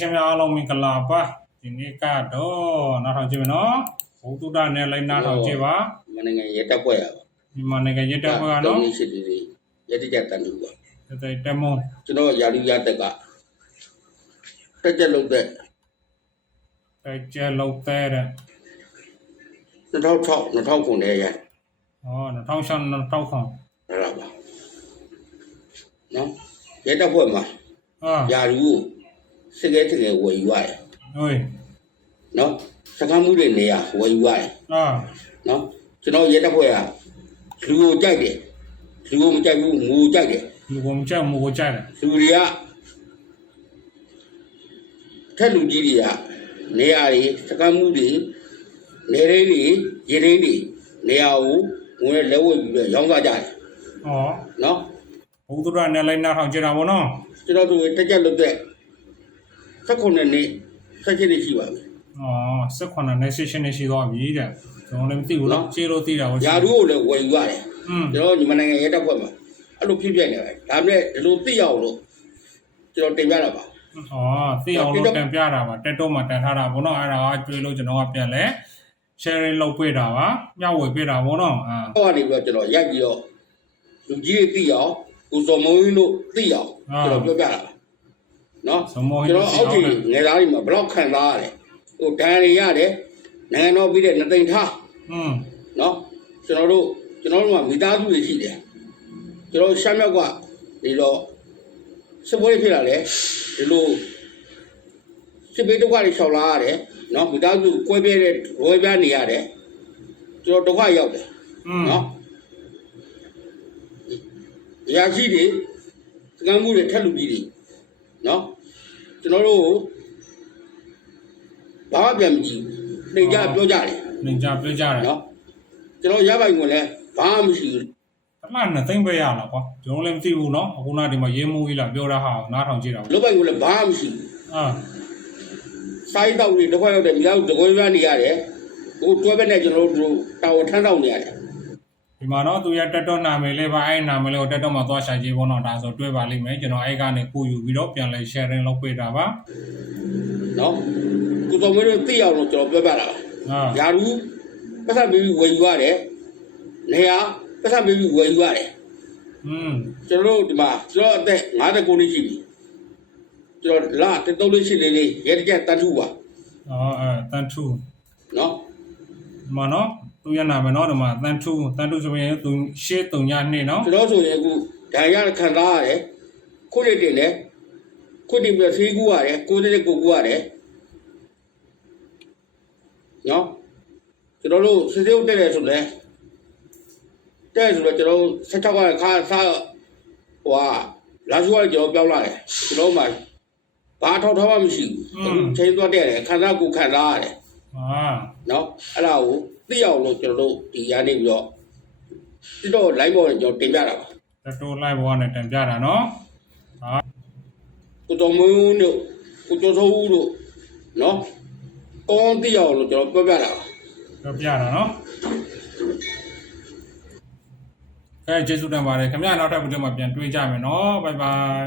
ရှင်များအားလုံးမင်္ဂလာပါဒီနေ့ကတော့နားထောင်ကြည့်မယ်နော်ဘုဒ္ဓတာနဲ့လိုက်နားထောင်ကြည့်ပါမနိုင်ငံရဲတပ်ဖွဲ့ရပါဒီမှာနိုင်ငံရတက်ဖွဲ့ကနော်ရှိတယ်လေရဲတပ်ကြတန်တူပါတဲ့တမွန်ကျွန်တော်ယာလူရတက်ကတက်ကြလို့တဲ့တဲ့ကျဲလောက်တဲ့တဲ့2006 2009နဲ့ရဟော2000 2000ခေါင်အဲ့ဒါပါနော်ရဲတပ်ဖွဲ့မှာအာယာလူကို စကဲတကယ်ဝယ်ယူရတယ်ဟိုနော်စကားမှုတွေနေရဝယ်ယူရတယ်အာနော်ကျွန်တော်ရဲတပ်ဖွဲ့ကလူကိုကြိုက်တယ်လူကိုမကြိုက်ဘူးငူကြိုက်တယ်လူကမကြက်မကိုကြက်တယ်လူတွေကထက်လူကြီးတွေကနေရာတွေစကမ်းမှုတွေနေရင်းတွေရေရင်းတွေနေရာကိုဝင်လဲဝဲပြီးတော့ရောင်းစားကြတယ်ဟောနော်ဘုဒ္ဓတာနဲ့လိုက်နားထောင်ကြတာဗောနော်ကျွန်တော်တို့တက်ကြက်လို့တဲ့ 18နှစ်16နှစ်ရှိပါပြီ။အော်18နှစ်16နှစ်ရှိတော့ပြီတဲ့။ကျွန်တော်လည်းမသိဘူးနော်။ခြေလို့သိတာပေါ့။ယာရုကိုလည်းဝယ်ယူရတယ်။ကျွန်တော်ညီမနိုင်ငံရဲတပ်ဖွဲ့မှာအဲ့လိုဖြစ်ပြနေတယ်။ဒါမဲ့ဒီလိုသိရအောင်လို့ကျွန်တော်တင်ပြတာပါ။ဟောသိအောင်လို့တင်ပြတာပါတက်တော့မှတန်ထားတာဘောနော်အဲ့ဒါကကျွေးလို့ကျွန်တော်ကပြန်လဲ sharing လုပ်ပေးတာပါမျှဝေပေးတာဘောနော်အာဟောနေပြီးတော့ကျွန်တော်ရိုက်ပြီးတော့လူကြီးတွေသိအောင်ကိုစော်မုံကြီးတို့သိအောင်ကျွန်တော်ပြောပြတာပါ နော်ကျွန်တော်အောက်ပြည်ငယ်သားတွေမှာဘလောက်ခံစားရတယ်ဟိုဒဏ်ရရတယ်နိုင်ငံတော်ပြီးတဲ့နှစ်သိမ့်ထားอืมနော်ကျွန်တော်တို့ကျွန်တော်တို့ကမိသားစုတွေရှိတယ်ကျွန်တော်ရှမ်းမြောက်ကဒီတော့စစ်ပွဲဖြစ်လာတယ်ဒီလိုစစ်ပေးဒုက္ခတွေရှောင်လာရတယ်နော်မိသားစုကွဲပြဲတဲ့ဝဲပြားနေရတယ်ကျွန်တော်ဒုက္ခရောက်တယ်နော်ရာရှိတွေစကံမှုတွေထက်လူကြီးတွေ နော်ကျွန်တော်တို့ဘာမှပြန်မကြည့်ဘူးနေကြပြောကြတယ်နေကြပြောကြတယ်နော်ကျွန်တော်ရပိုင်ကိုလည်းဘာမှမရှိဘူးတမန်နဲ့သိမ့်ပေးရလားကွာကျွန်တော်လည်းမသိဘူးနော်အခုနဒီမှာရေးမှုကြီးလာပြောတာဟာနားထောင်ကြည့်တာဗောလုပ်ပိုင်ကိုလည်းဘာမှမရှိဘူးအာစာရေးတော့တွေတစ်ခွက်ရောက်တယ်မိသားစုတကွဲပြားနေရတယ်ဟိုတွဲဘက်နဲ့ကျွန်တော်တို့တာဝန်ထမ်းဆောင်နေရတယ် ဒီမှာတော့သူရတက်တော့နာမည်လေးပါအဲ့နာမည်လေးကိုတက်တော့မှသွားရှာကြည့်ဖို့တော့ဒါဆိုတွေ့ပါလိမ့်မယ်ကျွန်တော်အဲ့ကနေပို့ယူပြီးတော့ပြန်လဲ sharing လုပ်ပေးတာပါနော်ကိုတော်မင်းတို့သိအောင်လို့ကျွန်တော်ပြောပြတာပါအာယာရူပတ်သက်ပြီးဝယ်ယူရတယ်နေရာပတ်သက်ပြီးဝယ်ယူရတယ်อืมကျွန်တော်တို့ဒီမှာကျွန်တော်အသက်59နှစ်ရှိပြီကျွန်တော်လာတက်တော့လို့ရှိနေလေရဲတကြတန်ထူပါအော်အဲတန်ထူနော်ဒီမှာနော် သူရနာမည်နော်ဒီမှာတန်ထူတန်ထူဆိုရင်သူရှေ့တုံညနှစ်နော်ကျွန်တော်ဆိုရင်အခုဒဏ်ရာခံစားရတယ်ခုနှစ်တင်တယ်ခုနှစ်ပြသေးကူရတယ်ကိုယ်တည်းကိုကူရတယ်နော်ကျွန်တော်တို့စစ်စစ်တက်တယ်ဆိုလဲတက်ဆိုတော့ကျွန်တော်16ကခါစားဟိုဟာလာစုကကျွန်တော်ပြောင်းလာတယ်ကျွန်တော်မှဘာထောက်ထားမှမရှိဘူးချိန်သွားတဲ့ခံစားကိုခံစားရတယ်အာနော်အဲ့ဒါကို သိအောင်လို့ကျွန်တော်တို့ဒီရနေပြီးတော့တိတော့ live ပေါ်ကျွန်တော်တင်ပြတာပါတတိုးလိုက်ဘောနဲ့တန်ပြတာနော်အာကိုတော်မင်းတို့ကိုကျော်စိုးဦးတို့နော်ကောင်းသိအောင်လို့ကျွန်တော်ပြောပြတာပါပြောပြတာနော်ကဲကျေးဇူးတင်ပါတယ်ခင်ဗျာနောက်ထပ်ဗီဒီယိုမှာပြန်တွေ့ကြမယ်နော်ဘိုင်ဘိုင်